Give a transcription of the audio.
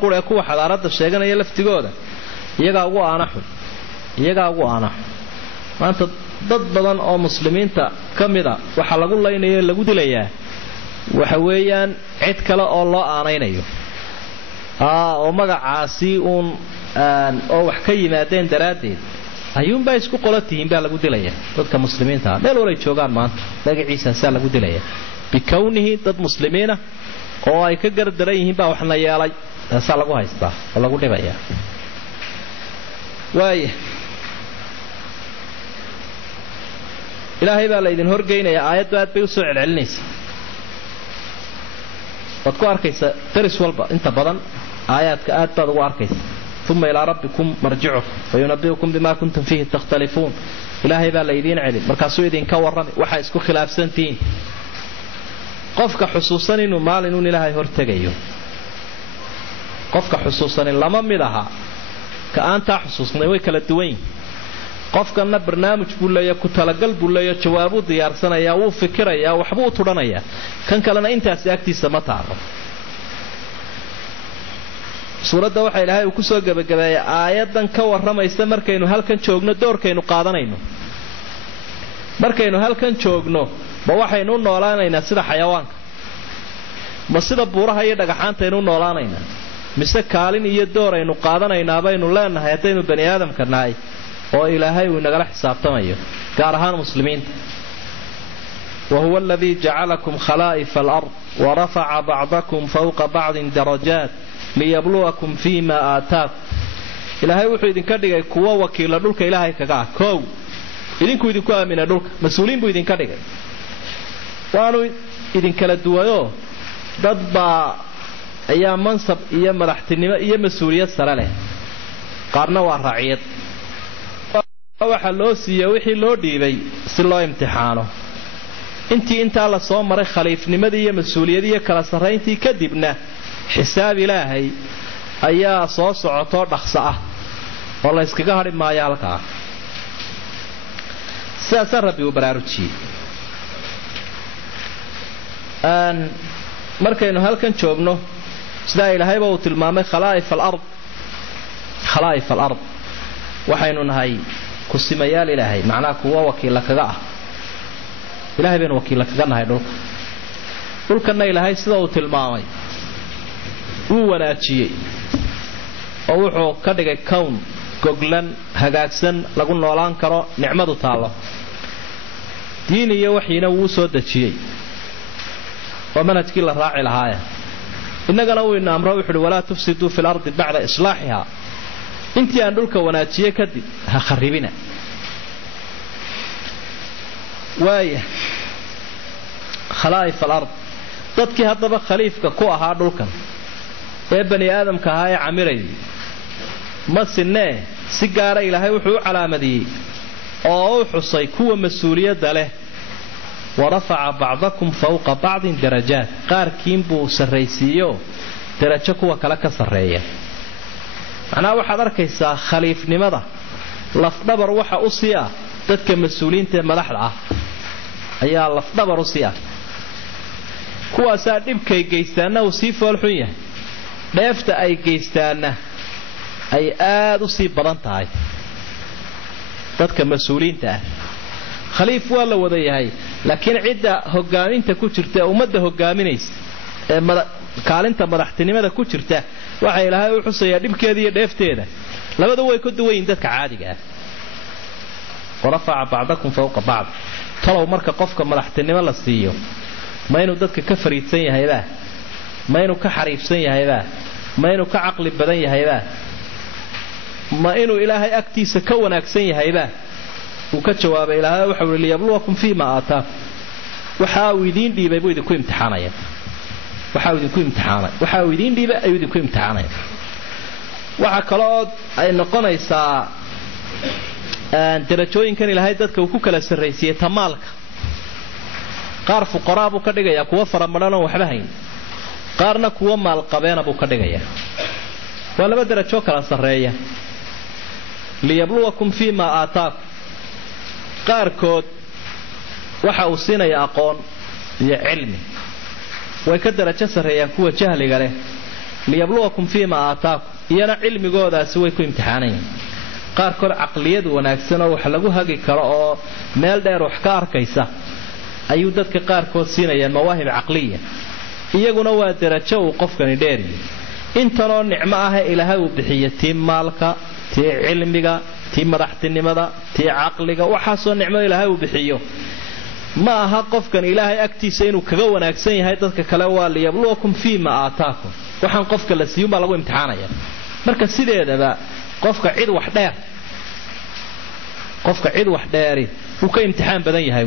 qura kuwa xadaarada sheeganaya laftigooda iyaga ugu aanaxu maanta dad badan oo muslimiinta kamida waxa lagu leynayo lagu dilayaa waxa weeyaan cid kale oo loo aanaynayo oo magacaasi oo wax ka yimaadeen daraadeed ayuunba isku qolatihiin baa lagu dilayaa dadka muslimiinta meel walay joogaan maanta magaciisa saa lagu dilayaa bikawnihi dad muslimiina oo ay ka gardaran yihiin baa waxna yeelay taasa lagu haystaa oo lagu dhibaya waaya ilaahay baa la idin horgeynaya aayaddu aad bay u soo celcelinaysa waad ku arkaysa daris walba inta badan aayaadka aad baad ugu arkaysa uma ilaa rabbikum marjicukum fayunabbiukum bima kuntum fihi takhtalifuun ilaahay baa la idin celin markaasuu idinka warrami waxaa isku khilaafsantihiin qofka xusuusan inuu maalin ilaahay hortegayo qofka xusuusanin lama mid aha ka aanta xusuusnay way kala duwan yihiin qofkana barnaamij buu leeyahay ku talagal buu leeyahay jawaabo diyaarsanaya wuu fikiraya waxba u turanaya kan kalena intaas agtiisa ma taalo suurada waxa ilaahay uu ku soo gabagabeeyay aayadan ka waramaysa markaynu halkan joogno doorkaynu qaadanayno markaynu halkan joogno ma waxaynu noolaanaynaa sida xayawaanka ma sida buuraha iyo dhagaxaanta aynu noolaanaynaa mise kaalin iyo door aynu qaadanaynaa baynu leenahay haddaynu bani aadamka nahay oo ilaahay uu nagala xisaabtamayo gaar ahaan muslimiinta وهو الذي جعلكم خلائف الأرض ورفع بعضكم فوق بعض درجات ليبلوكم فيما آتاكم إلهي وحو إذن كدغاي كوا وكيلا دولك إلهي كغا كو إذنكو إذنكو آمنا دولك مسؤولين بو إذن كدغاي وانو إذن كلا دوايو ضدبا أيام منصب أيام مدحتنمة أيام مسؤولية سرالة قارنا والرعيد waxa loo siiyay wixii loo dhiibay si loo imtixaano inta la soo maray khaliifnimadii iyo mas'uuliyadii iyo kala sareyntii kadibna xisaab ilaahay ayaa soo socoto dhaqso ah oo la iskaga hadhi maayo halka sidaas rabbi u baraaruji markaynu halkan joogno sida ilaahay baa uu tilmaamay khalaa'if al-ard waxaynu nahay kusimayaal ilaahay macnaa kuwa wakiil kaga ah ilaahay been wakiil kaga nahay dhulkana ilaahay sida uu tilmaamay uu wanaajiyay oo wuxuu ka dhigay kown goglan hagaagsan lagu noolaan karo nicmadu taalo diin iyo waxiina uu soo dajiyay oo manhajkii la raaci lahaaya innagana uu inaamro wuxuu wala tufsidu fil ardi ba'da islaahiha intii aan dhulka wanaajiye kadib ha kharibina waaya khalaa'if al-ard dadkii hadaba khaliifka ku ahaa dhulkan ee bani aadamka ahaa ee camiray ma sinne si gaar ah ilaahay wuxuu calaamadiyay oo uu xusay kuwa mas'uuliyadda leh warafa'a ba'dakum fawqa ba'din darajaat qaarkiin buu sareysiyo darajo kuwa kale ka sareeya أنا واحد أركيس خليف نمضة لفدبر وحى أصيا تذكر مسؤولين تملحلة أيها لفدبر أصيا كوا سادم كي جيستانا وصيف والحية نفت أي جيستانا أي أصيب برانتاي تذكر مسؤولين تاه خليف ولا وضي هاي لكن عدة هجامين تكوتشرته ومدة هجامينيس kaalinta madaxtinimada ku jirta waxa ilaahay u xusayaa dhibkeeda iyo dheefteeda labada way ku duwayn dadka caadiga ah warafa'a ba'dakum fawqa ba'd talow marka qofka madaxtinimo la siiyo ma inuu dadka ka fariidsan yahayba ma inuu ka xariifsan yahayba ma inuu ka aqli badan yahayba ma inuu ilaahay agtiisa ka wanaagsan yahayba uu ka jawaabay ilaahay waxa uu liyabluwakum fiima aataakum waxa uu idin dhiibay buu idinku imtixaanaya waxa uu idin dhiibay ayuu idinku imtixaanay waxa kale oo ay noqonaysaa darajooyinkan ilaahay dadka uu ku kala sareeyay tamaalka qaar fuqaraa buu ka dhigayaa kuwa faramadan oo waxba hayn qaarna kuwa maal qabeena buu ka dhigayaa waa laba darajo kala sareeya liyabluwakum fiima aataakum qaarkood waxa uu siinaya aqoon iyo cilmi way ka darajo sareeyaan kuwa jahliga leh liyabluwakum fiima aataakum iyana cilmigoodaasi way ku imtixaanayeen qaarkood caqliyad wanaagsan oo wax lagu hagi karo oo meel dheer wax ka arkaysa ayuu dadka qaarkood siinayaan mawaahib caqliya iyaguna waa darajo uu qofkani dheeriyo intanoo nicmo ah ilaahay uu bixiyo tii maalka tii cilmiga tii madaxtinimada tii caqliga waxaasoo nicmo ilaahay uu bixiyo ma aha qofkan ilaahay agtiisa inuu kaga wanaagsan yahay dadka kale waa liyabluwakum fiima aataakum waxaan qofka la siiyun baa lagu imtixaanaya marka sideedaba qofka cid wax dheeri uu ka imtixaan badan yahay